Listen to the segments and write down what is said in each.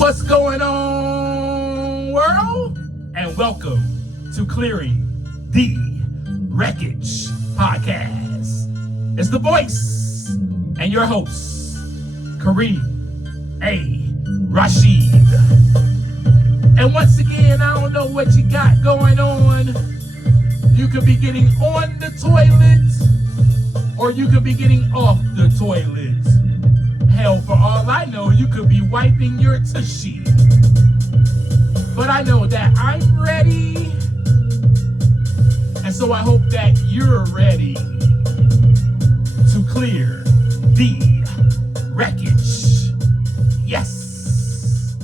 What's going on, world? And welcome to Clearing the Wreckage Podcast. It's the voice and your host, Kareem A. Rashid. And once again, I don't know what you got going on. You could be getting on the toilet, or you could be getting off the toilet. Hell, for all I know, you could be wiping your tushy. But I know that I'm ready, and so I hope that you're ready to clear the wreckage. Yes,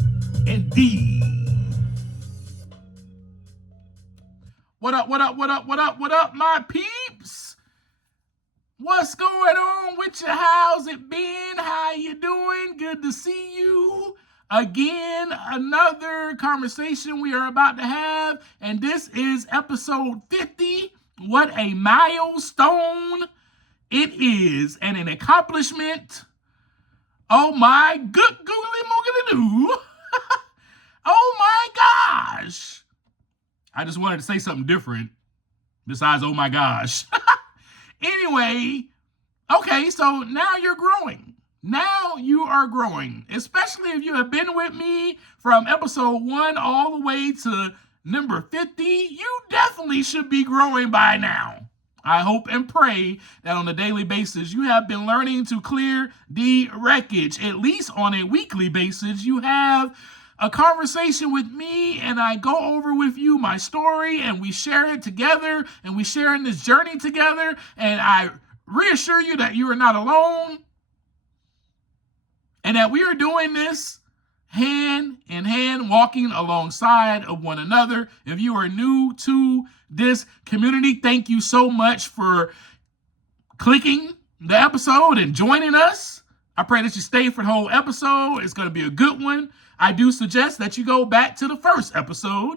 indeed. What up, my peeps? What's going on with you? How's it been? How you doing? Good to see you. Again, another conversation we are about to have, and this is episode 50. What a milestone it is, and an accomplishment. Oh my good googly moogly doo. Oh my gosh. I just wanted to say something different besides oh my gosh. Anyway, okay, so now you're growing. Now you are growing, especially if you have been with me from episode 1 all the way to number 50. You definitely should be growing by now. I hope and pray that on a daily basis you have been learning to clear the wreckage. At least on a weekly basis, you have a conversation with me, and I go over with you my story, and we share it together, and we share in this journey together, and I reassure you that you are not alone, and that we are doing this hand in hand, walking alongside of one another. If you are new to this community, thank you so much for clicking the episode and joining us. I pray that you stay for the whole episode. It's going to be a good one. I do suggest that you go back to the first episode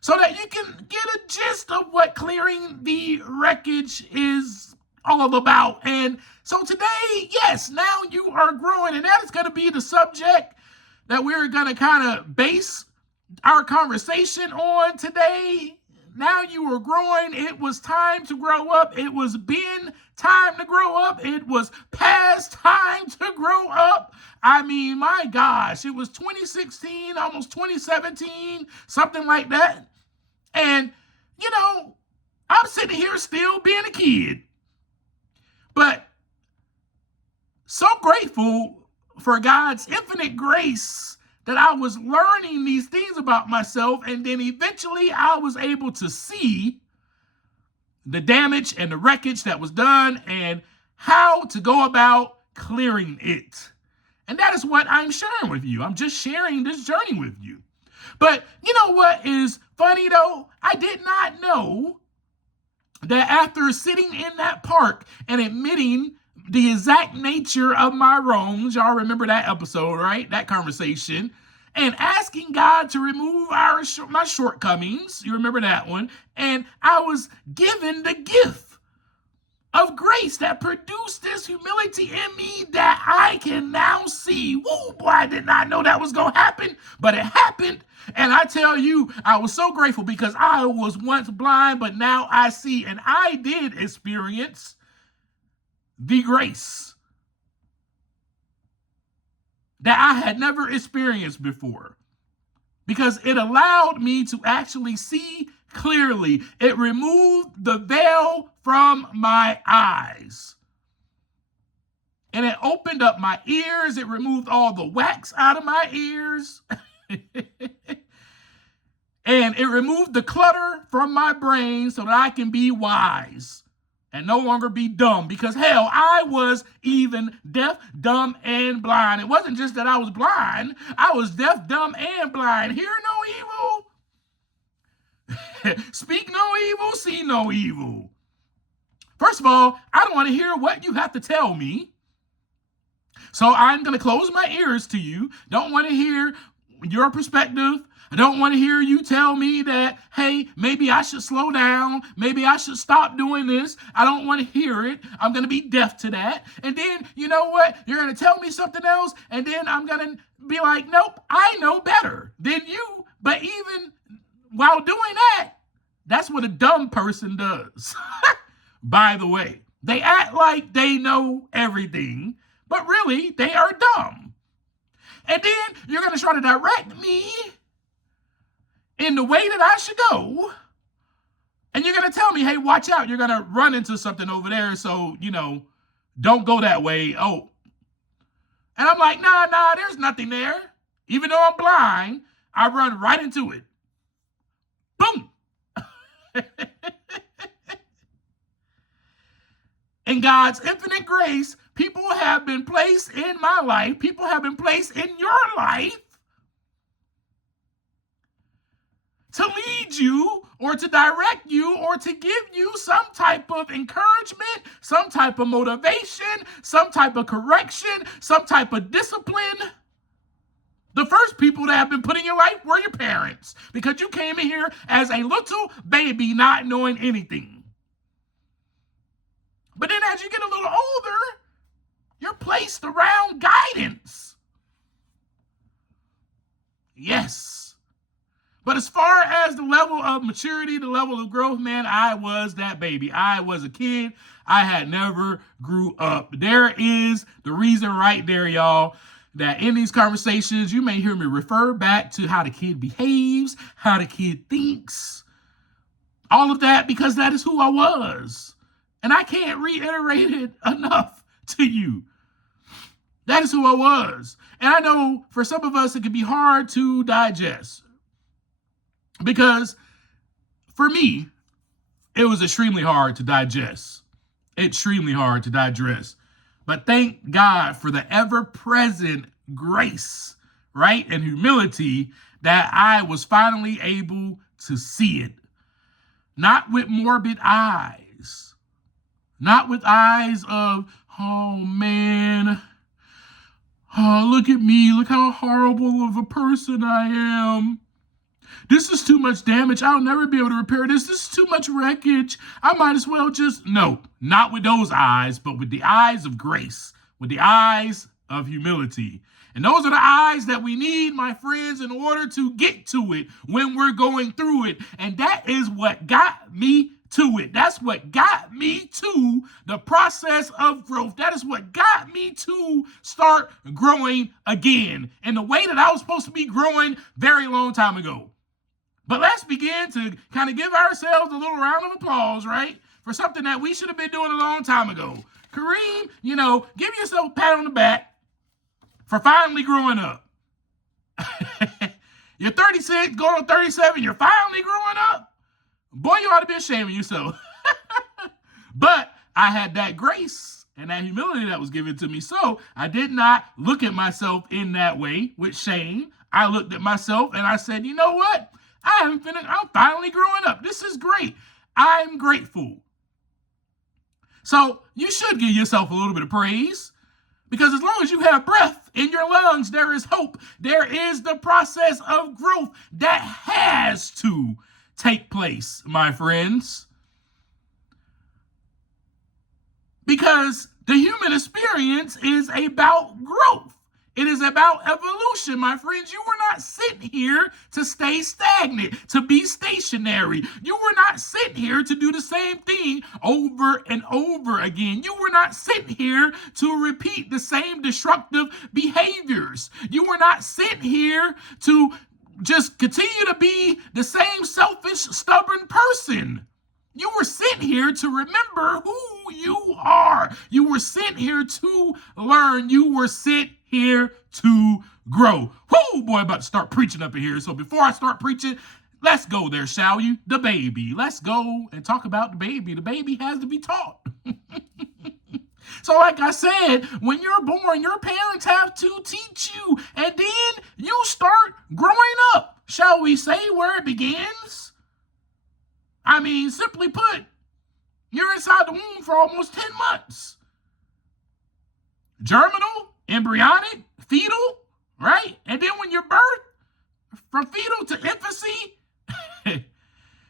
so that you can get a gist of what clearing the wreckage is all about. And so today, yes, now you are growing, and that is going to be the subject that we're going to kind of base our conversation on today. Now you are growing. It was time to grow up. It was been time to grow up. It was past time to grow up. I mean, my gosh, it was 2016, almost 2017, something like that. And, you know, I'm sitting here still being a kid. But so grateful for God's infinite grace that I was learning these things about myself, and then eventually I was able to see the damage and the wreckage that was done and how to go about clearing it. And that is what I'm sharing with you. I'm just sharing this journey with you. But you know what is funny though? I did not know that after sitting in that park and admitting the exact nature of my wrongs, y'all remember that episode, right? That conversation. And asking God to remove my shortcomings. You remember that one. And I was given the gift of grace that produced this humility in me that I can now see. Woo, boy, I did not know that was going to happen, but it happened. And I tell you, I was so grateful because I was once blind, but now I see. And I did experience the grace that I had never experienced before, because it allowed me to actually see clearly. It removed the veil from my eyes, and it opened up my ears. It removed all the wax out of my ears. And it removed the clutter from my brain so that I can be wise and no longer be dumb, because hell, I was even deaf, dumb, and blind. It wasn't just that I was blind. I was deaf, dumb, and blind. Hear no evil. Speak no evil, see no evil. First of all, I don't want to hear what you have to tell me. So I'm going to close my ears to you. Don't want to hear your perspective. I don't want to hear you tell me that, hey, maybe I should slow down. Maybe I should stop doing this. I don't want to hear it. I'm going to be deaf to that. And then, you know what? You're going to tell me something else. And then I'm going to be like, nope, I know better than you. But even while doing that, that's what a dumb person does. By the way, they act like they know everything, but really they are dumb. And then you're going to try to direct me in the way that I should go. And you're going to tell me, hey, watch out. You're going to run into something over there. So, don't go that way. Oh. And I'm like, nah, there's nothing there. Even though I'm blind, I run right into it. Boom. In God's infinite grace, people have been placed in my life. People have been placed in your life to lead you or to direct you or to give you some type of encouragement, some type of motivation, some type of correction, some type of discipline. The first people that have been put in your life were your parents, because you came in here as a little baby not knowing anything. But then as you get a little older, you're placed around guidance. Yes. But as far as the level of maturity, the level of growth, man, I was that baby. I was a kid. I had never grew up. There is the reason right there, y'all, that in these conversations, you may hear me refer back to how the kid behaves, how the kid thinks, all of that, because that is who I was. And I can't reiterate it enough to you. That is who I was. And I know for some of us, it can be hard to digest. Because for me, it was extremely hard to digest. Extremely hard to digest. But thank God for the ever-present grace, right, and humility that I was finally able to see it. Not with morbid eyes. Not with eyes of, oh, man, oh, look at me. Look how horrible of a person I am. This is too much damage. I'll never be able to repair this. This is too much wreckage. I might as well just... No, not with those eyes, but with the eyes of grace, with the eyes of humility. And those are the eyes that we need, my friends, in order to get to it when we're going through it. And that is what got me to it. That's what got me to the process of growth. That is what got me to start growing again in the way that I was supposed to be growing very long time ago. But let's begin to kind of give ourselves a little round of applause, right? For something that we should have been doing a long time ago. Kareem, give yourself a pat on the back for finally growing up. You're 36, going on 37, you're finally growing up. Boy, you ought to be ashamed of yourself. But I had that grace and that humility that was given to me. So I did not look at myself in that way with shame. I looked at myself and I said, you know what? I'm finally growing up. This is great. I'm grateful. So you should give yourself a little bit of praise, because as long as you have breath in your lungs, there is hope. There is the process of growth that has to take place, my friends. Because the human experience is about growth. It is about evolution, my friends. You were not sitting here to stay stagnant, to be stationary. You were not sitting here to do the same thing over and over again. You were not sitting here to repeat the same destructive behaviors. You were not sitting here to just continue to be the same selfish, stubborn person. You were sent here to remember who you are. You were sent here to learn. You were sent here to grow. Whoo, boy, about to start preaching up in here. So before I start preaching, let's go there, shall you? The baby. Let's go and talk about the baby. The baby has to be taught. So like I said, when you're born, your parents have to teach you. And then you start growing up. Shall we say where it begins? I mean, simply put, you're inside the womb for almost 10 months. Germinal, embryonic, fetal, right? And then when you're birthed, from fetal to infancy.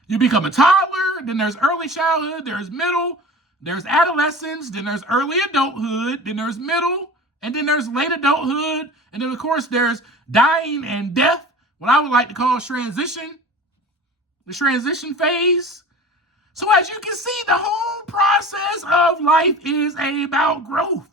You become a toddler, then there's early childhood, there's middle, there's adolescence, then there's early adulthood, then there's middle, and then there's late adulthood, and then of course there's dying and death, what I would like to call transition, the transition phase. So as you can see, the whole process of life is about growth.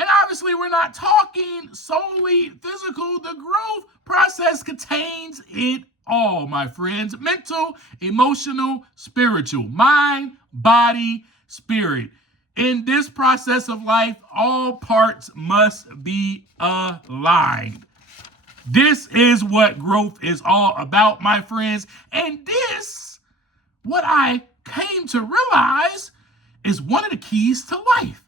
And obviously, we're not talking solely physical. The growth process contains it all, my friends. Mental, emotional, spiritual. Mind, body, spirit. In this process of life, all parts must be aligned. This is what growth is all about, my friends. And this, what I came to realize, is one of the keys to life.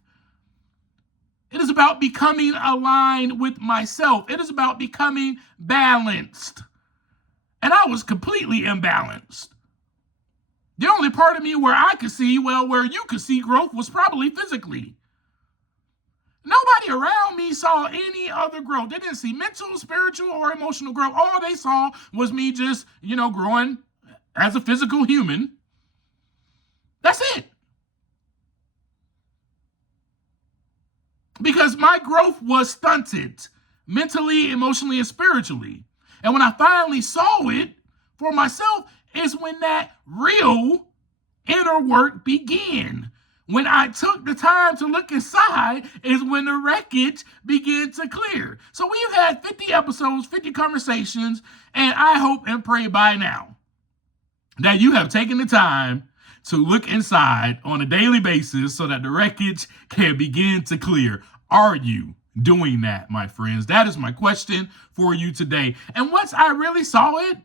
It is about becoming aligned with myself. It is about becoming balanced. And I was completely imbalanced. The only part of me where I could see, where you could see growth was probably physically. Nobody around me saw any other growth. They didn't see mental, spiritual, or emotional growth. All they saw was me just, growing as a physical human. That's it. Because my growth was stunted mentally, emotionally, and spiritually. And when I finally saw it for myself is when that real inner work began. When I took the time to look inside is when the wreckage began to clear. So we've had 50 episodes, 50 conversations, and I hope and pray by now that you have taken the time to look inside on a daily basis so that the wreckage can begin to clear. Are you doing that, my friends? That is my question for you today. And once I really saw it,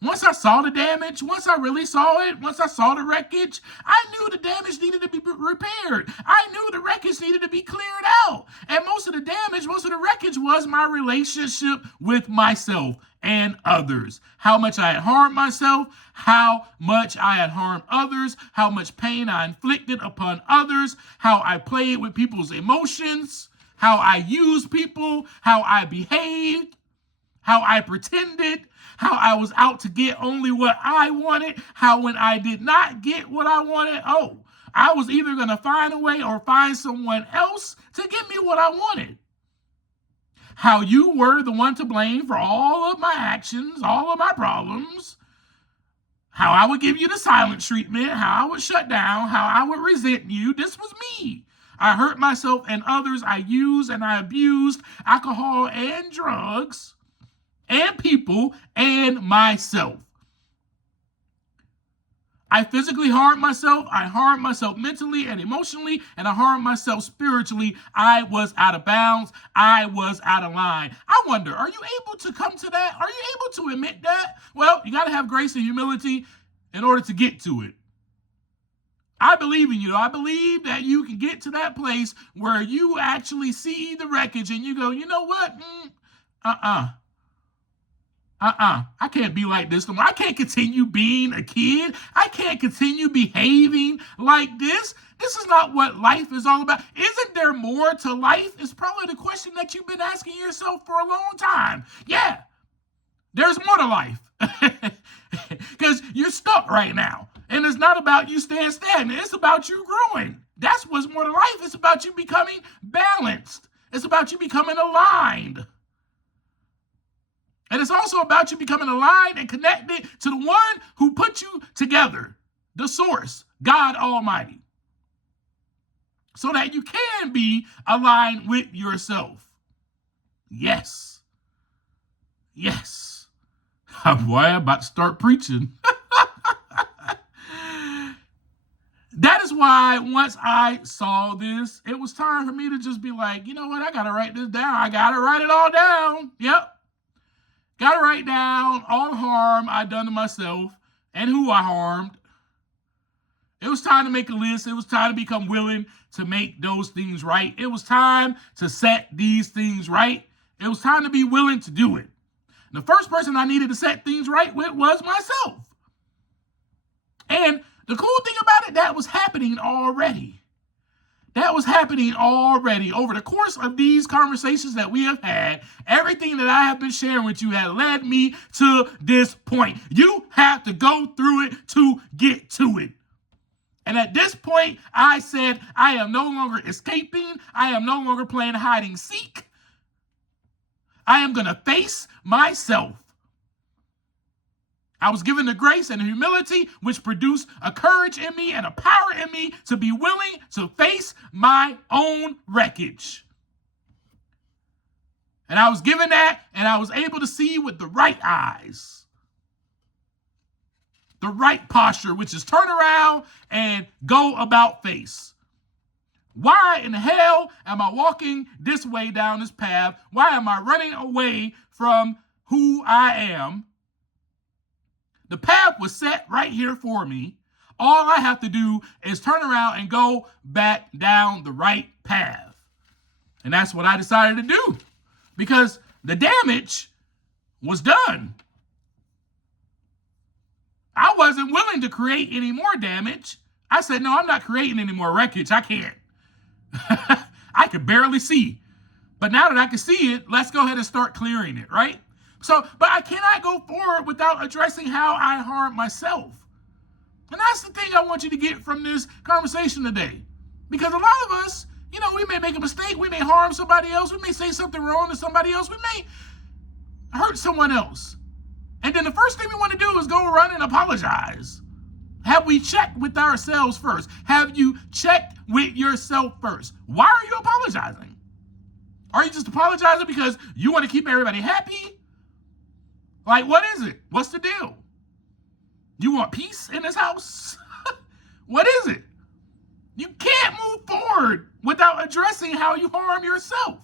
once I saw the damage, once I really saw it, once I saw the wreckage, I knew the damage needed to be repaired. I knew the wreckage needed to be cleared out. And most of the damage, most of the wreckage was my relationship with myself and others. How much I had harmed myself, how much I had harmed others, how much pain I inflicted upon others, how I played with people's emotions, how I used people, how I behaved, how I pretended, how I was out to get only what I wanted, how when I did not get what I wanted, I was either going to find a way or find someone else to give me what I wanted. How you were the one to blame for all of my actions, all of my problems, how I would give you the silent treatment, how I would shut down, how I would resent you. This was me. I hurt myself and others. I used and I abused alcohol and drugs and people and myself. I physically harmed myself. I harmed myself mentally and emotionally, and I harmed myself spiritually. I was out of bounds. I was out of line. I wonder, are you able to come to that? Are you able to admit that? Well, you got to have grace and humility in order to get to it. I believe in you. I believe that you can get to that place where you actually see the wreckage and you go, you know what? I can't be like this no more. I can't continue being a kid. I can't continue behaving like this. This is not what life is all about. Isn't there more to life? Is probably the question that you've been asking yourself for a long time. Yeah, there's more to life. Because you're stuck right now. And it's not about you staying stagnant. It's about you growing. That's what's more to life. It's about you becoming balanced. It's about you becoming aligned. And it's also about you becoming aligned and connected to the one who put you together, the source, God Almighty, so that you can be aligned with yourself. Yes. Yes. Boy, I'm about to start preaching. That is why once I saw this, it was time for me to just be like, you know what? I got to write this down. I got to write it all down. Yep. Got to write down all the harm I done to myself and who I harmed. It was time to make a list. It was time to become willing to make those things right. It was time to set these things right. It was time to be willing to do it. And the first person I needed to set things right with was myself. And the cool thing about it, that was happening already. That was happening already over the course of these conversations that we have had. Everything that I have been sharing with you had led me to this point. You have to go through it to get to it. And at this point, I said, I am no longer escaping. I am no longer playing hide and seek. I am going to face myself. I was given the grace and the humility which produced a courage in me and a power in me to be willing to face my own wreckage. And I was given that, and I was able to see with the right eyes, the right posture, which is turn around and go about face. Why in hell am I walking this way down this path? Why am I running away from who I am? The path was set right here for me. All I have to do is turn around and go back down the right path. And that's what I decided to do, because the damage was done. I wasn't willing to create any more damage. I said, no, I'm not creating any more wreckage. I can't. I could barely see. But now that I can see it, let's go ahead and start clearing it, right? So, but I cannot go forward without addressing how I harm myself. And that's the thing I want you to get from this conversation today. Because a lot of us, we may make a mistake. We may harm somebody else. We may say something wrong to somebody else. We may hurt someone else. And then the first thing we want to do is go run and apologize. Have we checked with ourselves first? Have you checked with yourself first? Why are you apologizing? Are you just apologizing because you want to keep everybody happy? Like, what is it? What's the deal? You want peace in this house? What is it? You can't move forward without addressing how you harm yourself.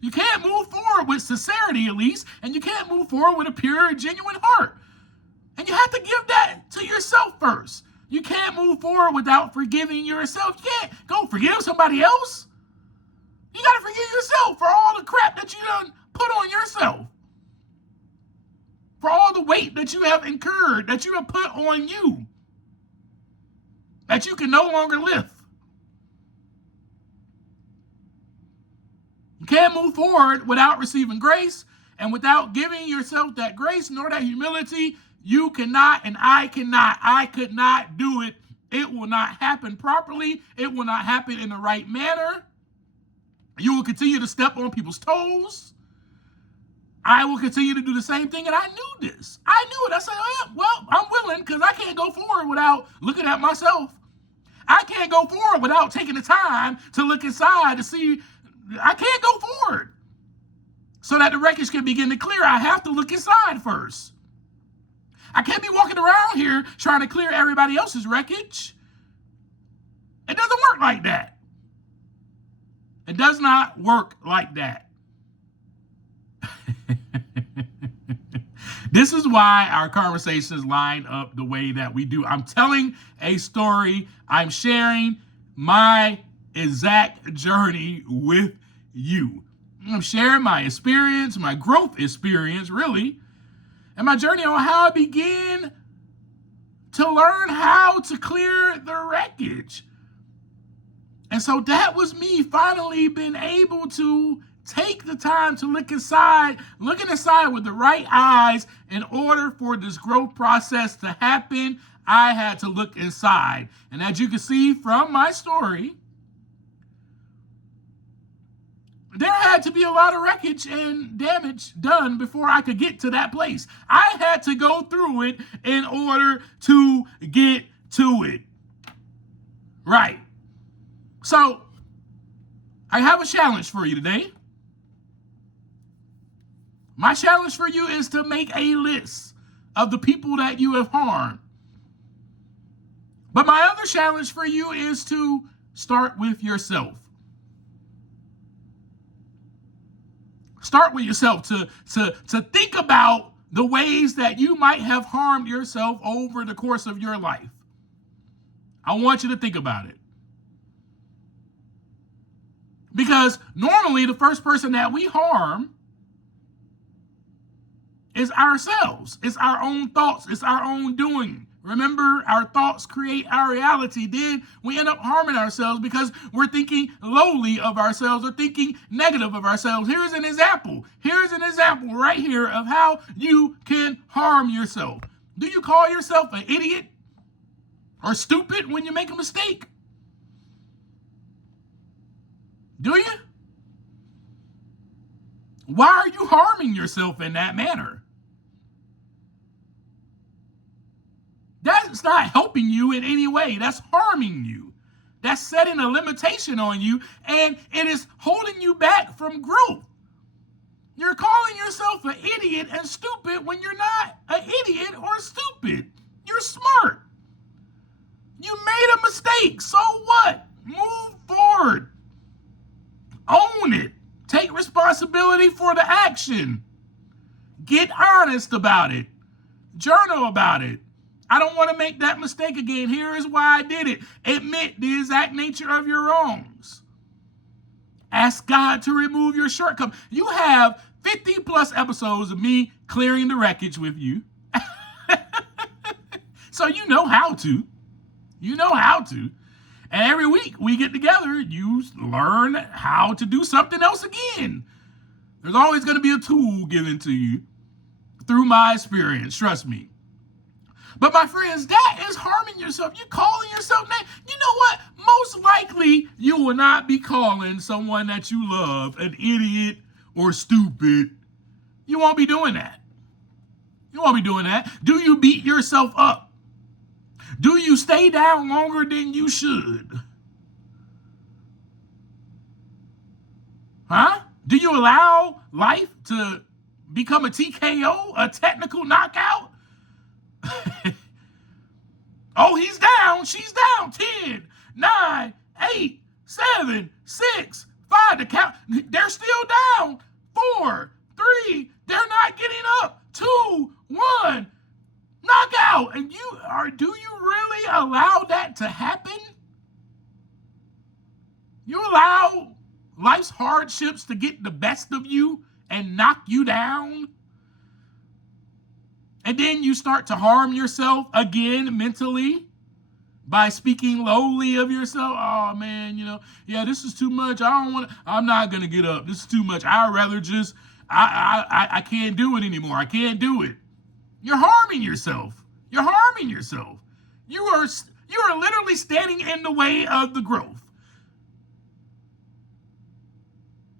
You can't move forward with sincerity, at least, and you can't move forward with a pure and genuine heart. And you have to give that to yourself first. You can't move forward without forgiving yourself. You can't go forgive somebody else. You got to forgive yourself for all the crap that you done put on yourself. For all the weight that you have incurred, that you have put on you, that you can no longer lift. You can't move forward without receiving grace, and without giving yourself that grace nor that humility. You cannot, and I cannot. I could not do it. It will not happen properly. It will not happen in the right manner. You will continue to step on people's toes. I will continue to do the same thing, and I knew this. I knew it. I said, oh, yeah, well, I'm willing, because I can't go forward without looking at myself. I can't go forward without taking the time to look inside to see. I can't go forward. So that the wreckage can begin to clear, I have to look inside first. I can't be walking around here trying to clear everybody else's wreckage. It doesn't work like that. It does not work like that. This is why our conversations line up the way that we do. I'm telling a story. I'm sharing my exact journey with you. I'm sharing my experience, my growth experience, really, and my journey on how I began to learn how to clear the wreckage. And so that was me finally being able to take the time to looking inside with the right eyes. In order for this growth process to happen, I had to look inside. And as you can see from my story, there had to be a lot of wreckage and damage done before I could get to that place. I had to go through it in order to get to it. Right. So, I have a challenge for you today. My challenge for you is to make a list of the people that you have harmed. But my other challenge for you is to start with yourself. Start with yourself to think about the ways that you might have harmed yourself over the course of your life. I want you to think about it. Because normally the first person that we harm is ourselves. It's our own thoughts. It's our own doing. Remember, our thoughts create our reality. Then we end up harming ourselves because we're thinking lowly of ourselves or thinking negative of ourselves. Here's an example. Here's an example right here of how you can harm yourself. Do you call yourself an idiot or stupid when you make a mistake? Do you? Why are you harming yourself in that manner? That's not helping you in any way. That's harming you. That's setting a limitation on you, and it is holding you back from growth. You're calling yourself an idiot and stupid when you're not an idiot or stupid. You're smart. You made a mistake. So what? Move forward. Own it. Take responsibility for the action. Get honest about it. Journal about it. I don't want to make that mistake again. Here is why I did it. Admit the exact nature of your wrongs. Ask God to remove your shortcomings. You have 50 plus episodes of me clearing the wreckage with you. So you know how to. You know how to. And every week we get together, you learn how to do something else again. There's always going to be a tool given to you through my experience. Trust me. But my friends, that is harming yourself. You're calling yourself names. You know what? Most likely you will not be calling someone that you love an idiot or stupid. You won't be doing that. You won't be doing that. Do you beat yourself up? Do you stay down longer than you should? Huh? Do you allow life to become a TKO, a technical knockout? Oh, he's down. She's down. 10, 9, 8, 7, 6, 5. The count. They're still down. 4, 3. They're not getting up. 2, 1. Knockout. And do you really allow that to happen? You allow life's hardships to get the best of you and knock you down? And then you start to harm yourself again mentally by speaking lowly of yourself. Oh man, yeah, this is too much. I'm not gonna get up. This is too much. I'd rather just, I can't do it anymore. I can't do it. You're harming yourself. You're harming yourself. You are literally standing in the way of the growth.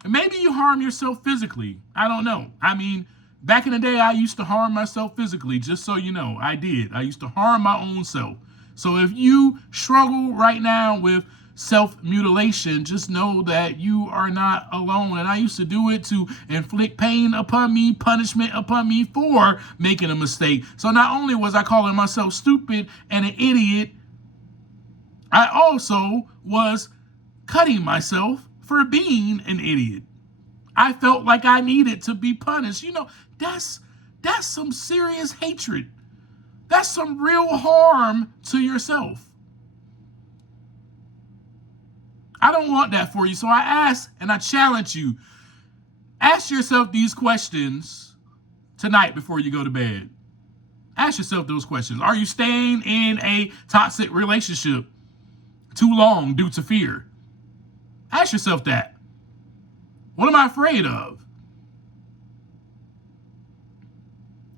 And maybe you harm yourself physically. I don't know. I mean, back in the day, I used to harm myself physically, just so you know. I did. I used to harm my own self. So if you struggle right now with self-mutilation, just know that you are not alone. And I used to do it to inflict pain upon me, punishment upon me for making a mistake. So not only was I calling myself stupid and an idiot, I also was cutting myself for being an idiot. I felt like I needed to be punished. That's some serious hatred. That's some real harm to yourself. I don't want that for you. So I ask and I challenge you. Ask yourself these questions tonight before you go to bed. Ask yourself those questions. Are you staying in a toxic relationship too long due to fear? Ask yourself that. What am I afraid of?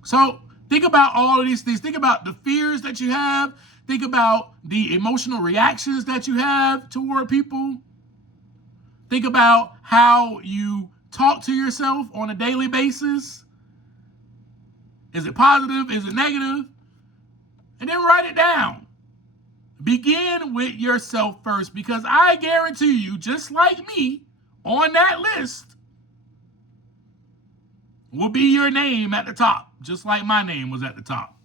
So think about all of these things. Think about the fears that you have. Think about the emotional reactions that you have toward people. Think about how you talk to yourself on a daily basis. Is it positive? Is it negative? And then write it down. Begin with yourself first, because I guarantee you, just like me, on that list will be your name at the top, just like my name was at the top.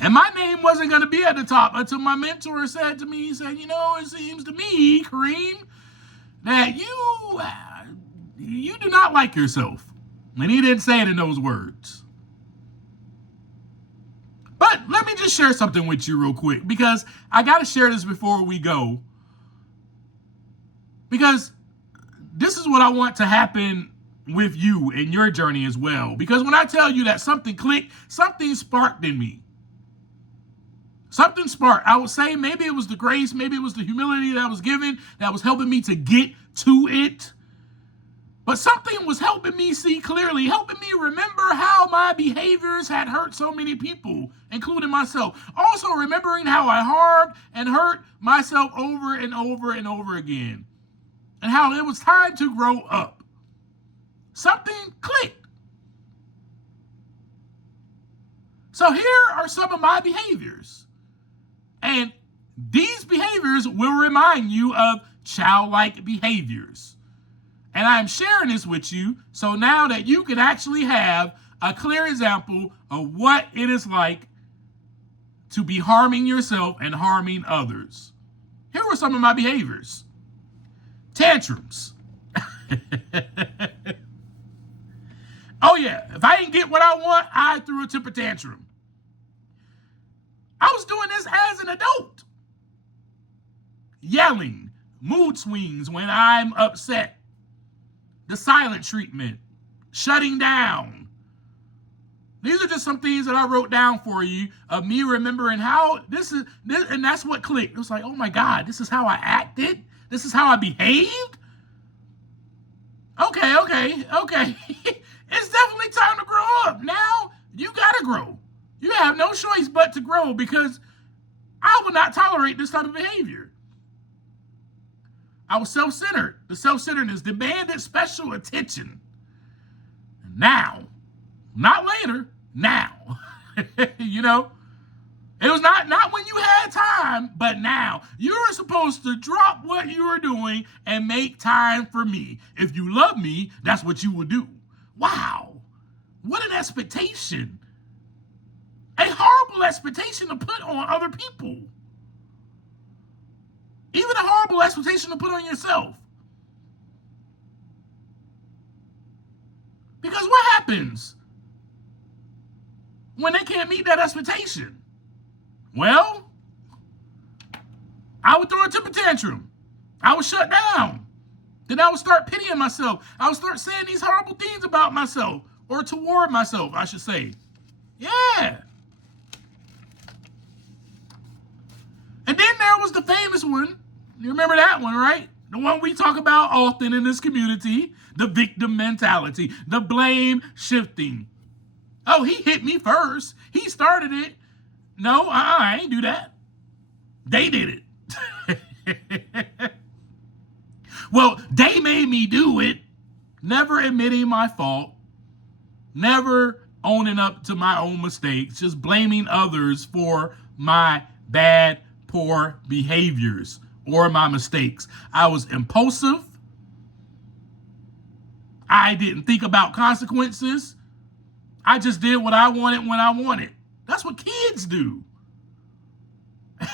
And my name wasn't going to be at the top until my mentor said to me, he said, it seems to me, Kareem, that you do not like yourself. And he didn't say it in those words. But let me just share something with you real quick, because I got to share this before we go. Because this is what I want to happen with you in your journey as well. Because when I tell you that something clicked, something sparked in me. Something sparked. I would say maybe it was the grace, maybe it was the humility that was given that was helping me to get to it. But something was helping me see clearly, helping me remember how my behaviors had hurt so many people, including myself. Also remembering how I harmed and hurt myself over and over and over again. And how it was time to grow up. Something clicked. So here are some of my behaviors. And these behaviors will remind you of childlike behaviors. And I'm sharing this with you so now that you can actually have a clear example of what it is like to be harming yourself and harming others. Here were some of my behaviors. Tantrums. Oh yeah, if I didn't get what I want, I threw a temper tantrum. I was doing this as an adult. Yelling, mood swings when I'm upset. The silent treatment, shutting down. These are just some things that I wrote down for you of me remembering how this, and that's what clicked. It was like, oh my God, this is how I acted. This is how I behaved. Okay. It's definitely time to grow up. Now you gotta grow. You have no choice but to grow because I will not tolerate this type of behavior. I was self-centered. The self-centeredness demanded special attention. Now, not later, now. You know, it was not when you had time, but now. You are supposed to drop what you are doing and make time for me. If you love me, that's what you will do. Wow, what an expectation. A horrible expectation to put on other people. Even a horrible expectation to put on yourself. Because what happens when they can't meet that expectation? Well, I would throw a temper tantrum. I would shut down. Then I would start pitying myself. I would start saying these horrible things about myself, or toward myself, I should say. Yeah. And then there was the famous one. You remember that one, right? The one we talk about often in this community, the victim mentality, the blame shifting. Oh, he hit me first. He started it. No, I ain't do that. They did it. Well, they made me do it. Never admitting my fault. Never owning up to my own mistakes. Just blaming others for my bad, poor behaviors or my mistakes. I was impulsive. I didn't think about consequences. I just did what I wanted when I wanted. That's what kids do.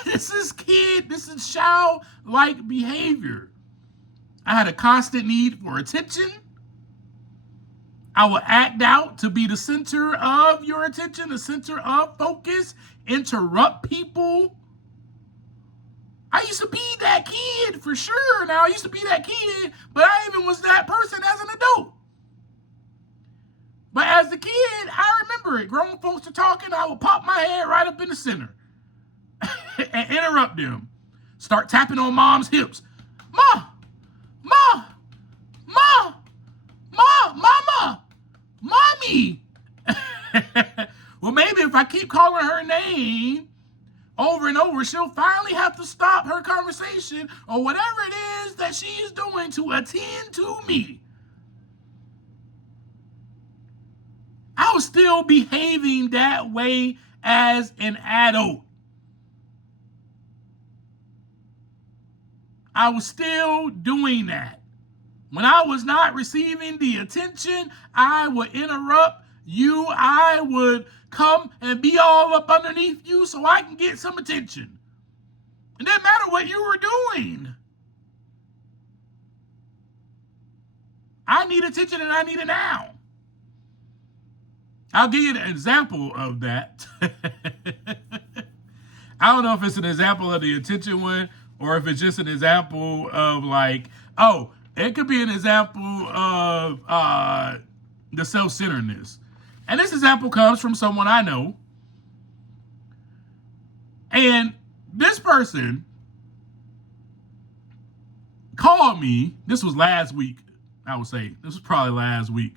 This is childlike behavior. I had a constant need for attention. I would act out to be the center of your attention, the center of focus, interrupt people. I used to be that kid for sure. Now, I used to be that kid, but I even was that person as an adult. But as a kid, I remember it. Grown folks are talking, I would pop my head right up in the center and interrupt them. Start tapping on mom's hips. Mama, mommy. Well, maybe if I keep calling her name over and over, she'll finally have to stop her conversation or whatever it is that she is doing to attend to me. I was still behaving that way as an adult. I was still doing that. When I was not receiving the attention, I would interrupt you. I would come and be all up underneath you so I can get some attention. It didn't matter what you were doing. I need attention and I need it now. I'll give you an example of that. I don't know if it's an example of the attention one or if it's just an example of like, oh, It could be an example of the self-centeredness. And this example comes from someone I know. And this person called me. This was last week, I would say. This was probably last week.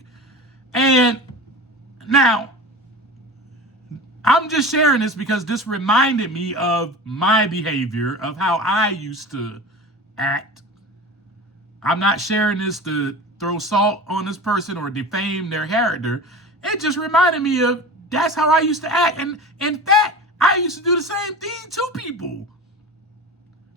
And now, I'm just sharing this because this reminded me of my behavior, of how I used to act. I'm not sharing this to throw salt on this person or defame their character. It just reminded me of that's how I used to act. And in fact, I used to do the same thing to people.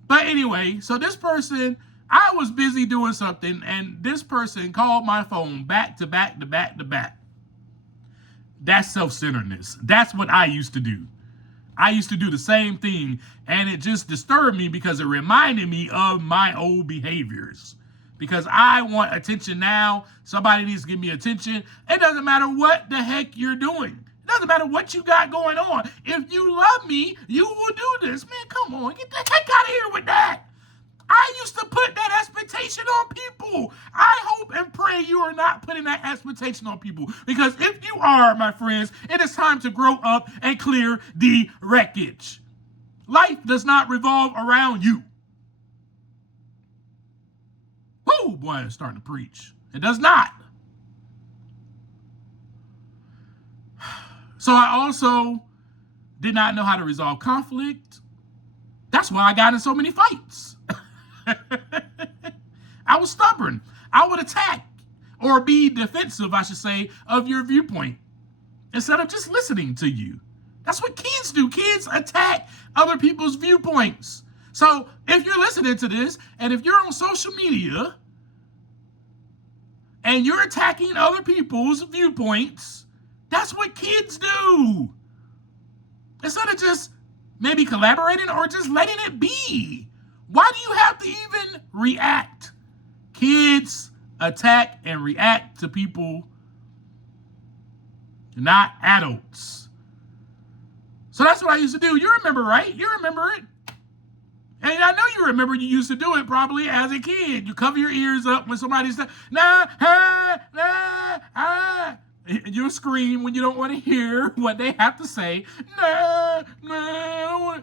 But anyway, so this person, I was busy doing something, and this person called my phone back to back to back to back. That's self-centeredness. That's what I used to do. I used to do the same thing, and it just disturbed me because it reminded me of my old behaviors. Because I want attention now. Somebody needs to give me attention. It doesn't matter what the heck you're doing. It doesn't matter what you got going on. If you love me, you will do this. Man, come on. Get the heck out of here with that. I used to put that expectation on people. I hope and pray you are not putting that expectation on people. Because if you are, my friends, it is time to grow up and clear the wreckage. Life does not revolve around you. Woo, boy, it's starting to preach. It does not. So I also did not know how to resolve conflict. That's why I got in so many fights. I was stubborn. I would attack or be defensive, I should say, of your viewpoint instead of just listening to you. That's what kids do. Kids attack other people's viewpoints. So if you're listening to this and if you're on social media and you're attacking other people's viewpoints, that's what kids do. Instead of just maybe collaborating or just letting it be. Why do you have to even react? Kids attack and react to people, not adults. So that's what I used to do. You remember, right? You remember it. And I know you remember you used to do it probably as a kid. You cover your ears up when somebody's nah, you scream when you don't want to hear what they have to say. Nah, nah.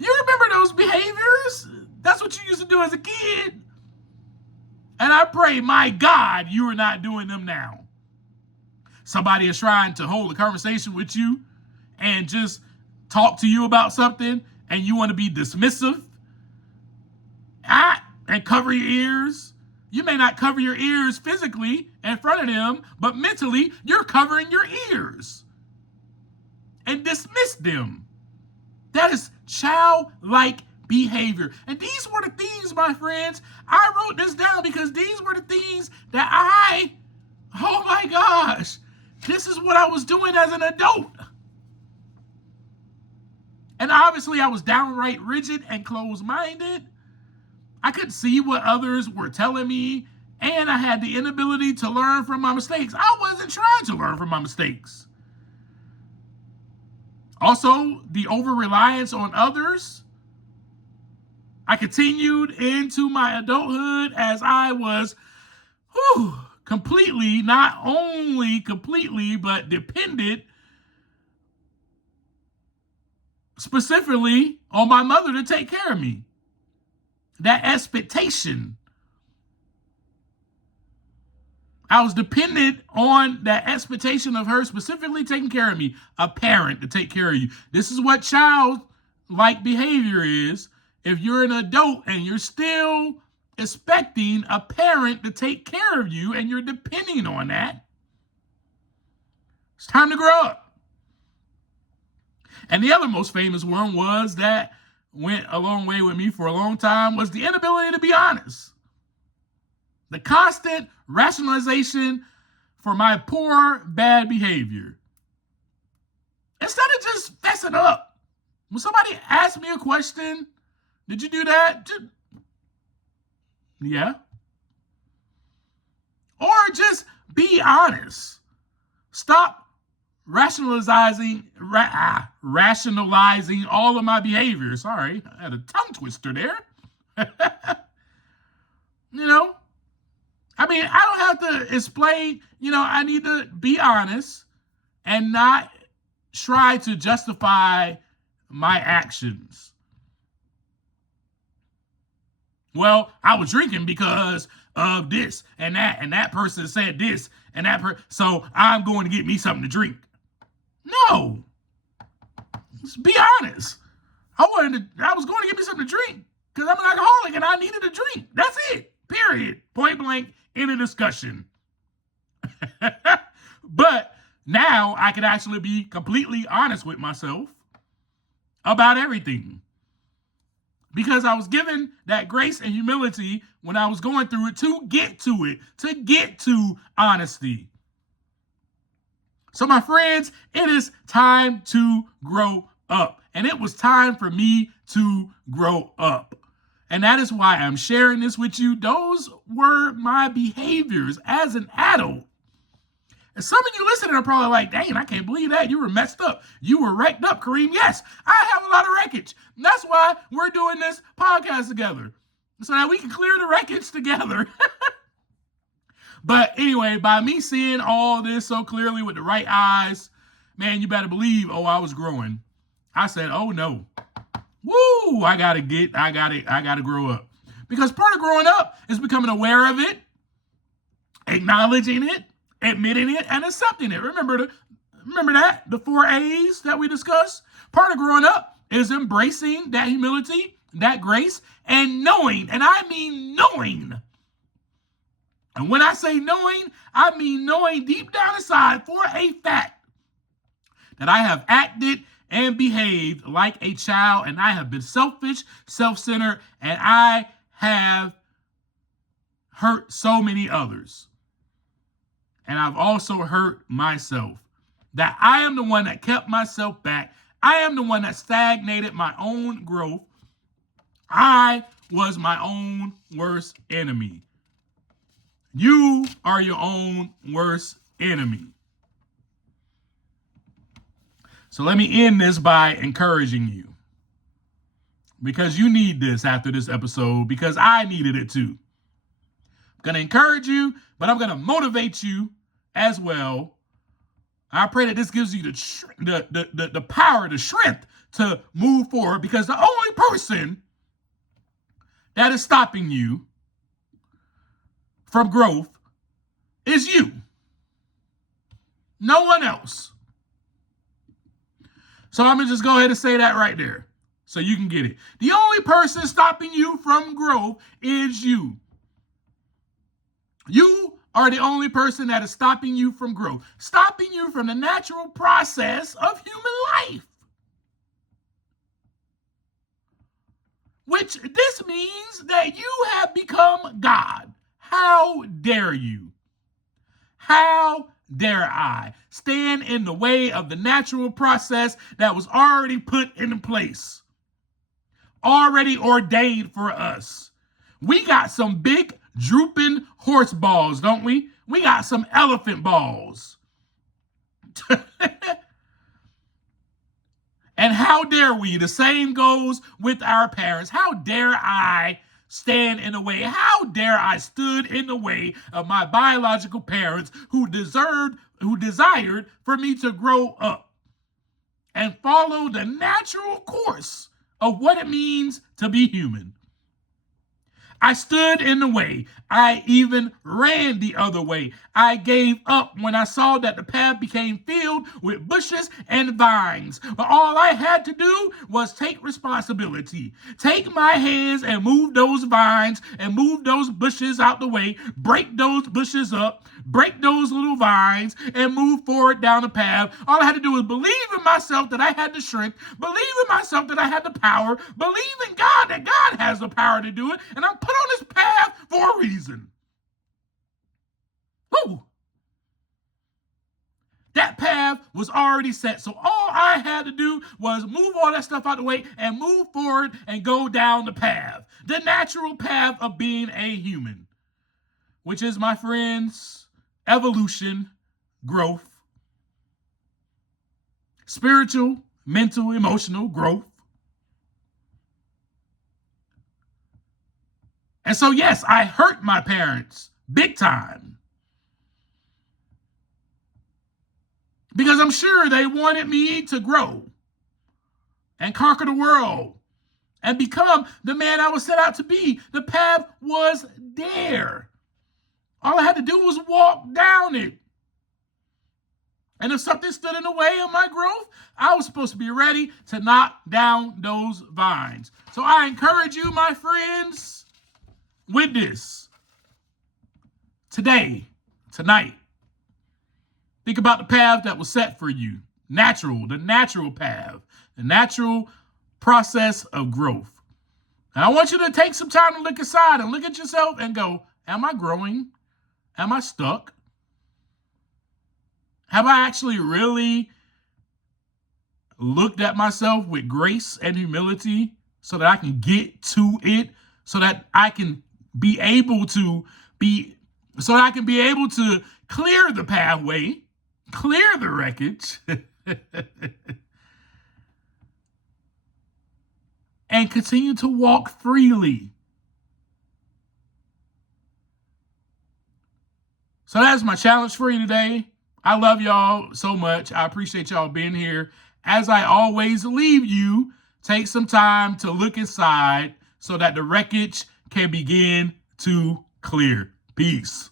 You remember those behaviors? That's what you used to do as a kid. And I pray, my God, you are not doing them now. Somebody is trying to hold a conversation with you and just talk to you about something, and you want to be dismissive and cover your ears. You may not cover your ears physically in front of them, but mentally, you're covering your ears and dismiss them. That is childlike behavior. And these were the things, my friends, I wrote this down because these were the things that oh my gosh, this is what I was doing as an adult. And obviously I was downright rigid and closed-minded. I couldn't see what others were telling me, and I had the inability to learn from my mistakes. I wasn't trying to learn from my mistakes. Also, the over-reliance on others. I continued into my adulthood as I was completely, not only completely, but dependent specifically on my mother to take care of me. That expectation. I was dependent on that expectation of her specifically taking care of me, a parent to take care of you. This is what childlike behavior is. If you're an adult and you're still expecting a parent to take care of you and you're depending on that, it's time to grow up. And the other most famous one was that went a long way with me for a long time was the inability to be honest. The constant rationalization for my poor, bad behavior. Instead of just fessing up. When somebody asks me a question, did you do that? Yeah. Or just be honest. Stop rationalizing all of my behavior. Sorry, I had a tongue twister there. You know, I mean, I don't have to explain, I need to be honest and not try to justify my actions. Well, I was drinking because of this and that person said this and so I'm going to get me something to drink. No. Let's be honest. I was going to get me something to drink because I'm an alcoholic and I needed a drink. That's it. Period. Point blank, in a discussion. But now I can actually be completely honest with myself about everything. Because I was given that grace and humility when I was going through it to get to honesty. So my friends, it is time to grow up. And it was time for me to grow up. And that is why I'm sharing this with you. Those were my behaviors as an adult. And some of you listening are probably like, dang, I can't believe that. You were messed up. You were wrecked up, Kareem. Yes, I have a lot of wreckage. And that's why we're doing this podcast together. So that we can clear the wreckage together. But anyway, by me seeing all this so clearly with the right eyes, man, you better believe, I was growing. I said, oh no. Woo, I gotta grow up. Because part of growing up is becoming aware of it, acknowledging it, admitting it, and accepting it. Remember that? The 4 A's that we discussed? Part of growing up is embracing that humility, that grace, and knowing, and I mean knowing. And when I say knowing, I mean knowing deep down inside for a fact that I have acted and behaved like a child, and I have been selfish, self-centered, and I have hurt so many others. And I've also hurt myself. That I am the one that kept myself back. I am the one that stagnated my own growth. I was my own worst enemy. You are your own worst enemy. So let me end this by encouraging you. Because you need this after this episode, because I needed it too. I'm going to encourage you, but I'm going to motivate you as well. I pray that this gives you the power, the strength to move forward, because the only person that is stopping you from growth is you. No one else. So I'm going to just go ahead and say that right there so you can get it. The only person stopping you from growth is you. You are the only person that is stopping you from growth, stopping you from the natural process of human life. Which this means that you have become God. How dare you? How dare I stand in the way of the natural process that was already put into place, already ordained for us? We got some big drooping horse balls, don't we? We got some elephant balls. And how dare we? The same goes with our parents. How dare I stand in the way? How dare I stood in the way of my biological parents who desired for me to grow up and follow the natural course of what it means to be human? I stood in the way. I even ran the other way. I gave up when I saw that the path became filled with bushes and vines. But all I had to do was take responsibility. Take my hands and move those vines and move those bushes out the way. Break those bushes up. Break those little vines and move forward down the path. All I had to do was believe in myself that I had the strength. Believe in myself that I had the power. Believe in God that God has the power to do it. And I'm put on this path for a reason. Woo! That path was already set. So all I had to do was move all that stuff out the way and move forward and go down the path. The natural path of being a human. Which is, my friends, evolution, growth, spiritual, mental, emotional growth. And so, yes, I hurt my parents big time. Because I'm sure they wanted me to grow and conquer the world and become the man I was set out to be. The path was there. All I had to do was walk down it. And if something stood in the way of my growth, I was supposed to be ready to knock down those vines. So I encourage you, my friends, with this today, tonight, think about the path that was set for you. The natural path, the natural process of growth. And I want you to take some time to look inside and look at yourself and go, am I growing? Am I stuck? Have I actually really looked at myself with grace and humility so that I can get to it, so that I can be able to clear the pathway, clear the wreckage, and continue to walk freely? So that's my challenge for you today. I love y'all so much. I appreciate y'all being here. As I always leave you, take some time to look inside so that the wreckage can begin to clear. Peace.